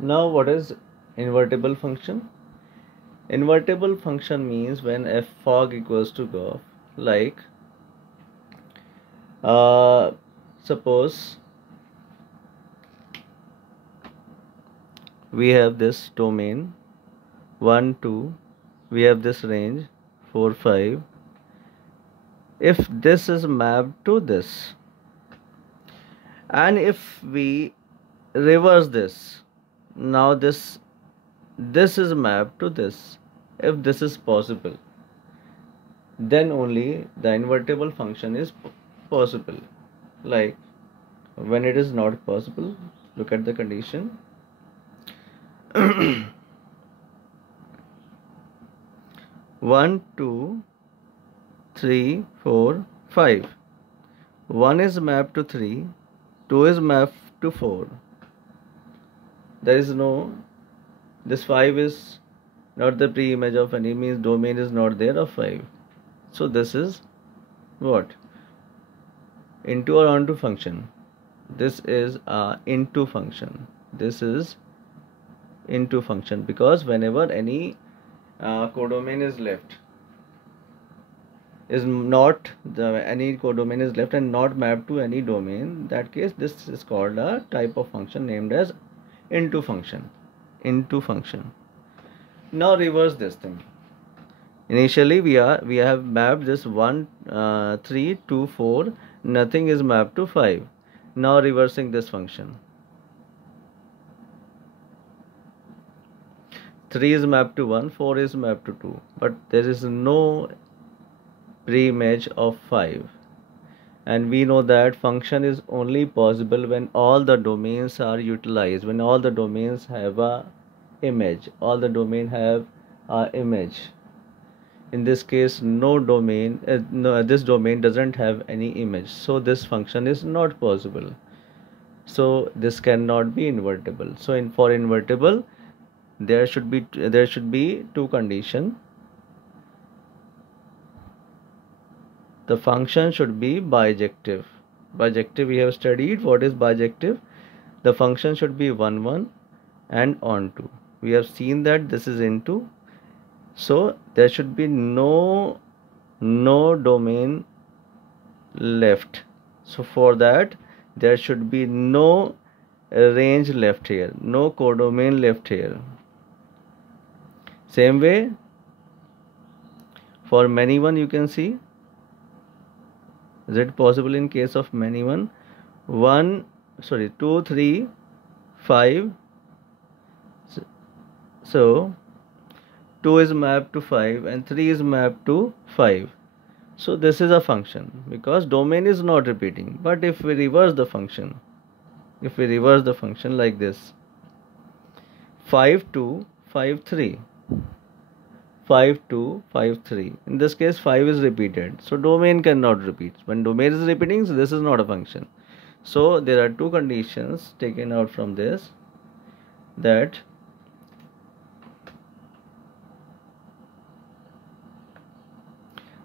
Now what is invertible function? Invertible function means when f fog equals to golf, like suppose we have this domain 1 2, we have this range 4 5. If this is mapped to this, and if we reverse this, now this is mapped to this, if this is possible, then only the invertible function is possible. Like when it is not possible, look at the condition. 1 2 3 4 5. 1 is mapped to 3, 2 is mapped to 4. There is no, this 5 is not the pre-image of any, means domain is not there of 5. So this is what? Into or onto function. This is a into function. This is into function, because whenever any codomain is left, is not the any codomain is left and not mapped to any domain, in that case this is called a type of function named as into function. Into function. Now reverse this thing. Initially we have mapped this 1 3 2 4, nothing is mapped to 5. Now reversing this function, 3 is mapped to 1, 4 is mapped to 2, but there is no pre-image of 5. And we know that function is only possible when all the domains are utilized, when all the domains have a image, all the domain have a image. In this case, no domain, this domain doesn't have any image, so this function is not possible. So this cannot be invertible. So for invertible, there should be two conditions. The function should be bijective. Bijective we have studied. What is bijective? The function should be 1 1 and onto. We have seen that this is into. So there should be no domain left. So for that there should be no range left here, no codomain left here. Same way for many one, you can see. Is it possible in case of many one? 2 3 5. So 2 is mapped to 5 and 3 is mapped to 5. So this is a function because domain is not repeating. But if we reverse the function, like this, 5 2 5 3, 5 2 5 3, in this case 5 is repeated, so domain cannot repeat. When domain is repeating, so this is not a function. So there are two conditions taken out from this, that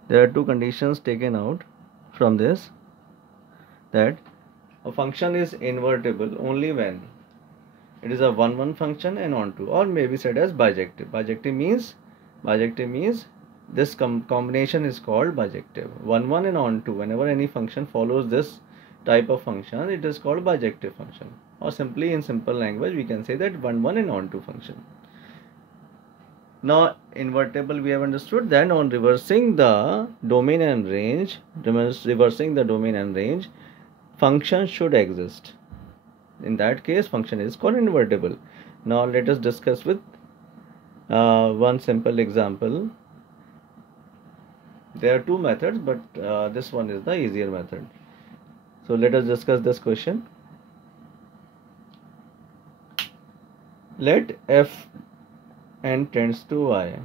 that a function is invertible only when it is a 1 1 function and onto, or maybe said as bijective. Bijective means this combination is called bijective. 1 1 and onto, whenever any function follows this type of function, it is called bijective function. Or simply in simple language we can say that 1 1 and onto function. Now invertible we have understood. Then on reversing the domain and range, function should exist. In that case function is called invertible. Now let us discuss with one simple example. There are two methods, but this one is the easier method. So let us discuss this question. Let f n tends to y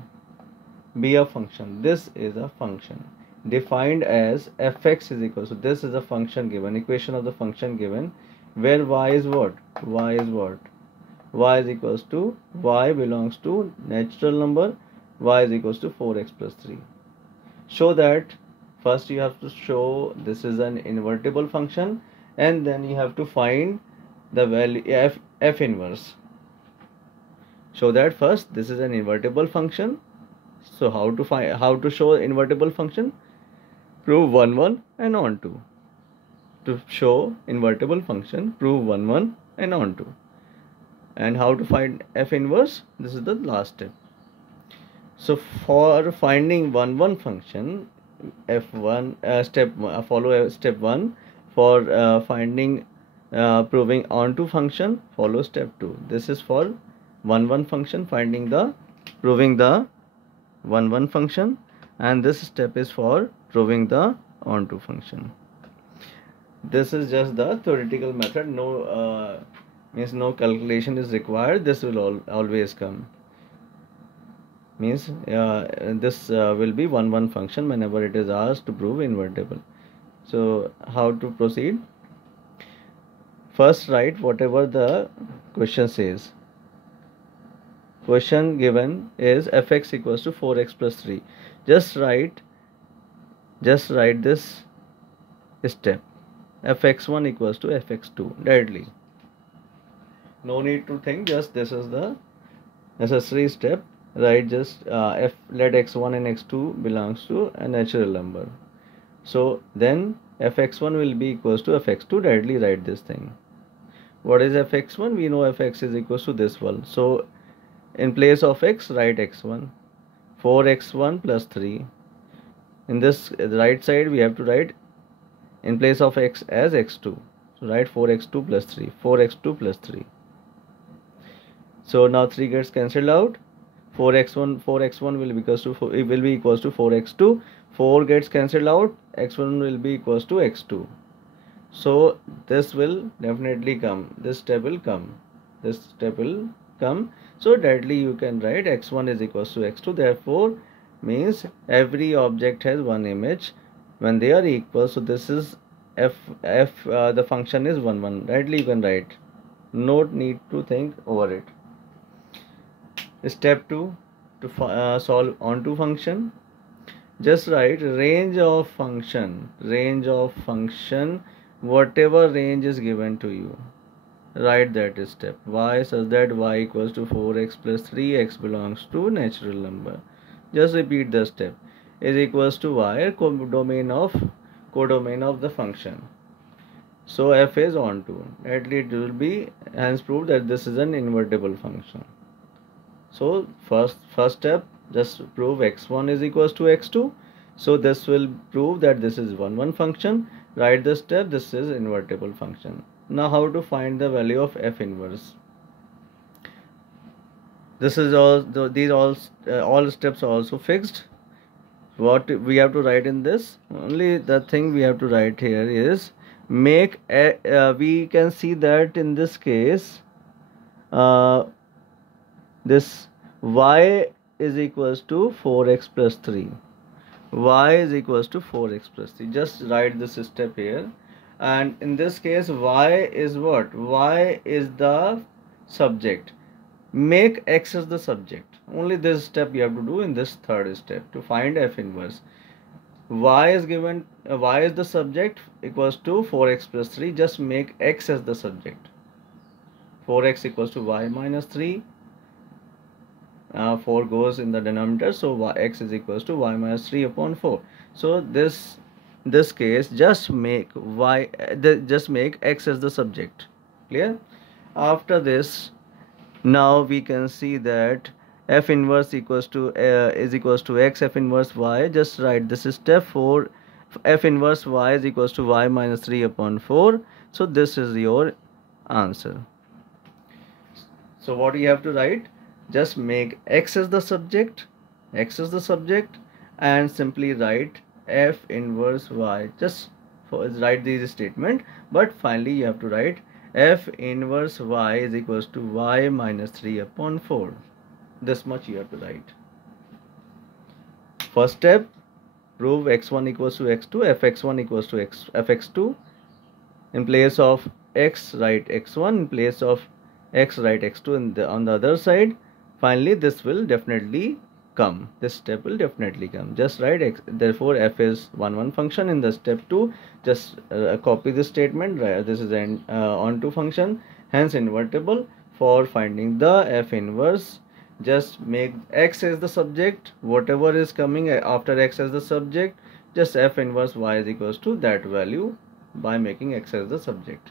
be a function. This is a function defined as fx is equal. So this is a function given, equation of the function given, where y is what? Y is equals to, y belongs to natural number, y is equals to 4x plus 3. Show that first you have to show this is an invertible function, and then you have to find the value f inverse. Show that first this is an invertible function. So how to show invertible function? Prove 1 1 and on 2. To show invertible function, prove 1 1 and on 2. And how to find f inverse? This is the last step. So for finding 1 1 function, f1 follow step 1. For finding proving onto function, follow step 2. This is for 1 1 function, proving the 1 1 function, and this step is for proving the onto function. This is just the theoretical method. No calculation is required. This will always come. Means this will be 1 1 function whenever it is asked to prove invertible. So how to proceed? First write whatever the question says. Question given is fx equals to 4x plus 3. Just write this step. fx1 equals to fx2 directly. No need to think, just this is the necessary step. Right, just let x1 and x2 belongs to a natural number. So then fx1 will be equals to fx2. Directly write this thing. What is fx1? We know fx is equals to this one. So in place of x, write x1. 4x1 plus 3. In this right side, we have to write in place of x as x2. So write 4x2 plus 3. 4x2 plus 3. So now 3 gets cancelled out. 4x1 will be equals to 4x2. 4 gets cancelled out. x1 will be equals to x2. So this will definitely come. This step will come. So directly you can write x1 is equals to x2. Therefore means every object has one image when they are equal. So this is the function is 1 1. Directly you can write. No need to think over it. Step 2, to solve onto function. Just write range of function, whatever range is given to you. Write that step. Y such that y equals to 4x plus 3, x belongs to natural number. Just repeat the step. Is equals to y, codomain of the function. So f is onto. At least it will be hence prove that this is an invertible function. So first step, just prove x1 is equals to x2. So this will prove that this is 1 1 function. Write the step, this is invertible function. Now how to find the value of f inverse? This is all steps are also fixed. What we have to write in this? Only the thing we have to write here is we can see that in this case this y is equals to 4x plus 3. Y is equals to 4x plus 3. Just write this step here. And in this case, y is what? Y is the subject. Make x as the subject. Only this step you have to do in this third step to find f inverse. Y is given, y is the subject equals to 4x plus 3. Just make x as the subject. 4x equals to y minus 3. 4 goes in the denominator, so x is equals to y minus 3 upon 4. So this case just make x as the subject. Clear? After this, now we can see that f inverse equals to is equals to x, f inverse y. Just write this is step 4. F inverse y is equals to y minus 3 upon 4. So this is your answer. So what you have to write? Just make x as the subject, and simply write f inverse y. Just write this statement, but finally you have to write f inverse y is equals to y minus 3 upon 4. This much you have to write. First step, prove x1 equals to x2, fx1 equals to fx2. In place of x, write x1. In place of x, write x2 on the other side. Finally, this will definitely come. This step will definitely come. Just write x. Therefore, f is 1 1 function. In the step 2, just copy this statement. This is an onto function, hence invertible. For finding the f inverse, just make x as the subject, whatever is coming after x as the subject, just f inverse y is equals to that value by making x as the subject.